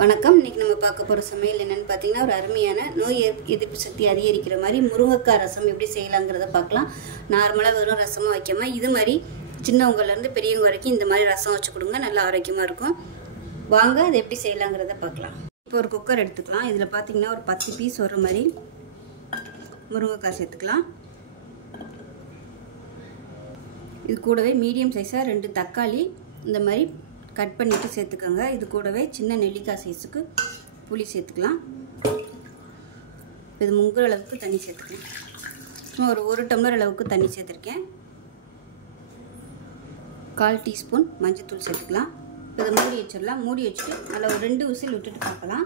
வணக்கம். இன்னைக்கு நம்ம பார்க்க போகிற சமையல் என்னென்னு பார்த்தீங்கன்னா, ஒரு அருமையான நோய் எதிர்ப்பு சக்தி அதிகரிக்கிற மாதிரி முருங்கைக்காய் ரசம் எப்படி செய்யலாங்கிறத பார்க்கலாம். நார்மலாக வெறும் ரசமாக வைக்காமல் இது மாதிரி சின்னவங்கலேருந்து பெரியவங்க வரைக்கும் இந்த மாதிரி ரசம் வச்சு கொடுங்க, நல்லா ஆரோக்கியமாக இருக்கும். வாங்க அதை எப்படி செய்யலாங்கிறத பார்க்கலாம். இப்போ ஒரு குக்கர் எடுத்துக்கலாம். இதில் பார்த்தீங்கன்னா ஒரு 10 பீஸ் வர மாதிரி முருங்கைக்காய் சேர்த்துக்கலாம். இது கூடவே மீடியம் சைஸாக 2 தக்காளி இந்த மாதிரி கட் பண்ணிவிட்டு சேர்த்துக்கோங்க. இது கூடவே சின்ன நெல்லிக்காய் சைஸுக்கு புளி சேர்த்துக்கலாம். இது முங்குற அளவுக்கு தண்ணி சேர்த்துக்கலாம். சும்மா ஒரு டம்ளர் அளவுக்கு தண்ணி சேர்த்துருக்கேன். 1/4 டீஸ்பூன் மஞ்சள் சேர்த்துக்கலாம். இதை மூடி வச்சிடலாம். மூடி வச்சுட்டு நல்லா ஒரு 2 விசில் விட்டுட்டு பார்க்கலாம்.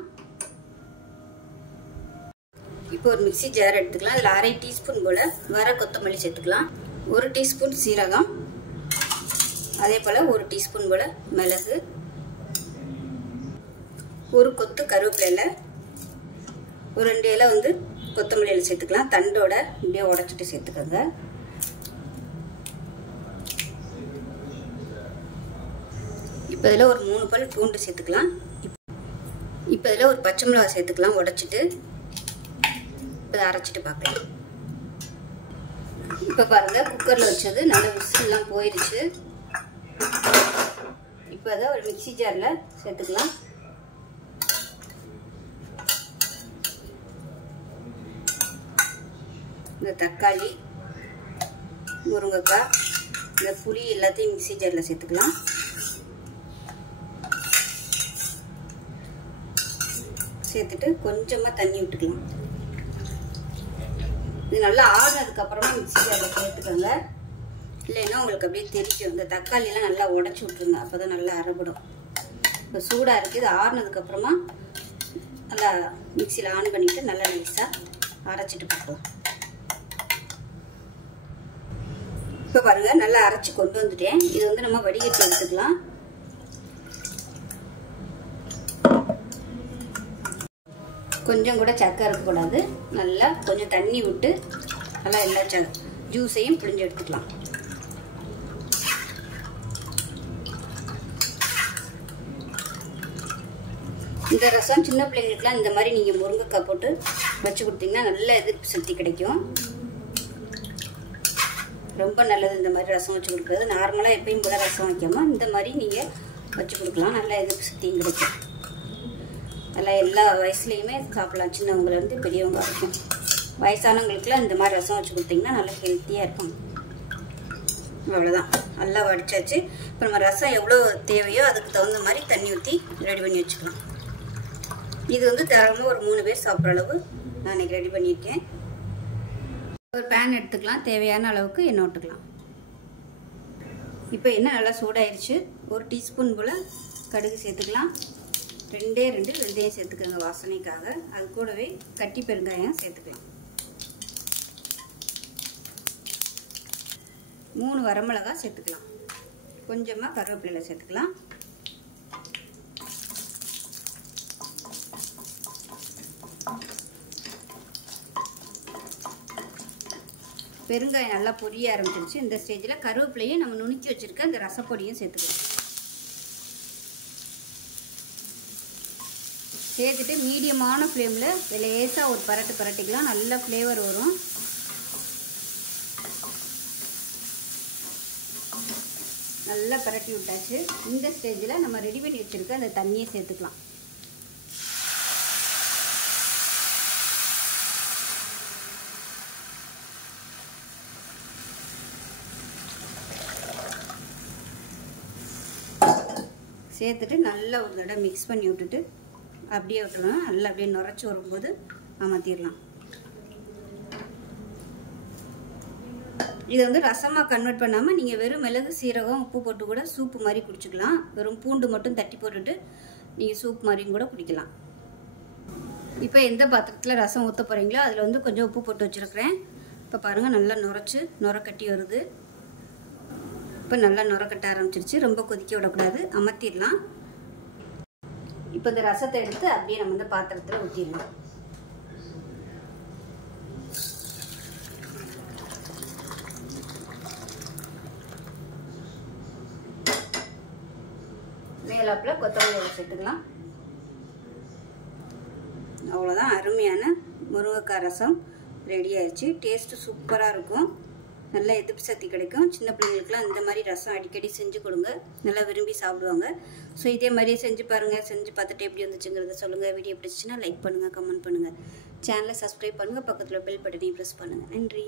இப்போ ஒரு மிக்சி ஜார் எடுத்துக்கலாம். அதில் 1/2 டீஸ்பூன் போல் வர கொத்தமல்லி சேர்த்துக்கலாம். 1 டீஸ்பூன் சீரகம், அதே போல் 1 டீஸ்பூன் போல் மிளகு, ஒரு கொத்து கருவேப்பிலை, ஒரு 2 இலை கொத்தமல்லியில் சேர்த்துக்கலாம். தண்டோட இப்படியே உடைச்சிட்டு சேர்த்துக்கோங்க. இப்போ இதில் ஒரு 3 பல் பூண்டு சேர்த்துக்கலாம். இப்போ இதில் ஒரு பச்சை மிளகாய் சேர்த்துக்கலாம் உடைச்சிட்டு. இப்போ அரைச்சிட்டு பார்க்கலாம். இப்போ பாருங்கள், குக்கரில் வச்சது நல்ல விசில்லாம் போயிடுச்சு. இப்போ அதை ஒரு மிக்சி ஜாரில் சேர்த்துக்கலாம். இந்த தக்காளி, முருங்கைக்காய், இந்த புளி எல்லாத்தையும் மிக்சி ஜாரில் சேர்த்துக்கலாம். சேர்த்துட்டு கொஞ்சமாக தண்ணி விட்டுக்கலாம். இது நல்லா ஆறுனதுக்கப்புறமா மிக்சி ஜாரில் சேர்த்துக்கோங்க. இல்லைன்னா உங்களுக்கு அப்படியே தெரிக்கும். இந்த தக்காளியெல்லாம் நல்லா உடச்சி விட்ருங்க, அப்போ தான் நல்லா அரைப்படும். இப்போ சூடாக இருக்குது. இது ஆறுனதுக்கப்புறமா நல்லா மிக்சியில் ஆன் பண்ணிவிட்டு நல்லா நைஸாக அரைச்சிட்டு பார்க்கலாம். இப்போ பாருங்கள், நல்லா அரைச்சி கொண்டு வந்துட்டேன். இது நம்ம வடிகட்டி எடுத்துக்கலாம். கொஞ்சம் கூட சக்கை இருக்கக்கூடாது. நல்லா கொஞ்சம் தண்ணி விட்டு நல்லா எல்லா ஜூஸையும் பிழிஞ்சு எடுத்துக்கலாம். இந்த ரசம் சின்ன பிள்ளைங்களுக்குலாம் இந்த மாதிரி நீங்கள் முருங்கைக்காய் போட்டு வச்சு கொடுத்தீங்கன்னா நல்ல எதிர்ப்பு சக்தி கிடைக்கும். ரொம்ப நல்லது இந்த மாதிரி ரசம் வச்சு கொடுக்குறது. நார்மலாக எப்பயும் போல ரசம் வைக்காமல் இந்த மாதிரி நீங்கள் வச்சு கொடுக்கலாம். நல்ல எதிர்ப்பு சக்தியும் கிடைக்கும். நல்லா எல்லா வயசுலேயுமே சாப்பிடலாம். சின்னவங்கலேருந்து பெரியவங்க வரைக்கும். வயசானவங்களுக்குலாம் இந்த மாதிரி ரசம் வச்சு கொடுத்தீங்கன்னா நல்லா ஹெல்த்தியாக இருக்கும். அவ்வளோதான், நல்லா வடிச்சாச்சு. இப்போ நம்ம ரசம் எவ்வளோ தேவையோ அதுக்கு தகுந்த மாதிரி தண்ணி ஊற்றி ரெடி பண்ணி வச்சுக்கலாம். இது தாராளமாக ஒரு 3 பேர் சாப்பிட்ற அளவு நான் இன்றைக்கி ரெடி பண்ணியிருக்கேன். ஒரு பேன் எடுத்துக்கலாம். தேவையான அளவுக்கு எண்ணெய் விட்டுக்கலாம். இப்போ எண்ணெய் நல்லா சூடாயிருச்சு. 1 டீஸ்பூன் போல் கடுகு சேர்த்துக்கலாம். 2 வெந்தயம் சேர்த்துக்கோங்க வாசனைக்காக. அது கூடவே கட்டி பெருங்காயம் சேர்த்துக்கலாம். 3 வரமிளகாய் சேர்த்துக்கலாம். கொஞ்சமாக கருவேப்பிலை சேர்த்துக்கலாம். பெருங்காயம் நல்லா பொரிய ஆரம்பிச்சிருச்சு. இந்த ஸ்டேஜில் கருவேப்பிலையும் நம்ம நுணுக்கி வச்சுருக்க இந்த ரசப்பொடியும் சேர்த்துக்கலாம். சேர்த்துட்டு மீடியமான ஃப்ளேமில் லேசாக ஒரு பரட்டிக்கலாம். நல்ல ஃப்ளேவர் வரும். நல்லா பரட்டி விட்டாச்சு. இந்த ஸ்டேஜில் நம்ம ரெடி பண்ணி வச்சுருக்க அந்த தண்ணியை சேர்த்துக்கலாம். சேர்த்துட்டு நல்லா ஒரு தடவை மிக்ஸ் பண்ணி விட்டுட்டு அப்படியே விட்டுருணும். நல்லா அப்படியே நுரைச்சி வரும்போது அமர்த்திடலாம். இதை ரசமாக கன்வெர்ட் பண்ணாமல் நீங்கள் வெறும் மிளகு, சீரகம், உப்பு போட்டு கூட சூப்பு மாதிரி குடிச்சிக்கலாம். வெறும் பூண்டு மட்டும் தட்டி போட்டுட்டு நீங்கள் சூப் மாதிரியும் கூட குடிக்கலாம். இப்போ எந்த பாத்திரத்தில் ரசம் ஊற்ற போகிறீங்களோ அதில் கொஞ்சம் உப்பு போட்டு வச்சுருக்கிறேன். இப்போ பாருங்கள், நல்லா நுரை கட்டி வருது. இப்போ நல்லா நுரை கட்ட ஆரம்பிச்சிருச்சு. ரொம்ப கொதிக்க விடக்கூடாது, அமர்த்திடலாம். இப்போ இந்த ரசத்தை எடுத்து அப்படியே நம்ம இந்த பாத்திரத்தில் ஊற்றிடலாம். மேலாப்பில் கொத்தமல்லி சேர்த்துக்கலாம். அவ்வளோதான், அருமையான முருங்கைக்காய் ரசம் ரெடி ஆயிடுச்சு. டேஸ்ட்டு சூப்பராக இருக்கும், நல்ல எதிர்ப்பு சக்தி கிடைக்கும். சின்ன பிள்ளைங்களுக்குலாம் இந்த மாதிரி ரசம் அடிக்கடி செஞ்சு கொடுங்க, நல்லா விரும்பி சாப்பிடுவாங்க. ஸோ இதே மாதிரியே செஞ்சு பாருங்கள். செஞ்சு பார்த்துட்டு எப்படி வந்துச்சுங்கிறத சொல்லுங்கள். வீடியோ பிடிச்சிச்சின்னா லைக் பண்ணுங்கள், கமெண்ட் பண்ணுங்கள், சேனலை சப்ஸ்கிரைப் பண்ணுங்கள், பக்கத்தில் பெல் பட்டனையும் ப்ரெஸ் பண்ணுங்கள். நன்றி.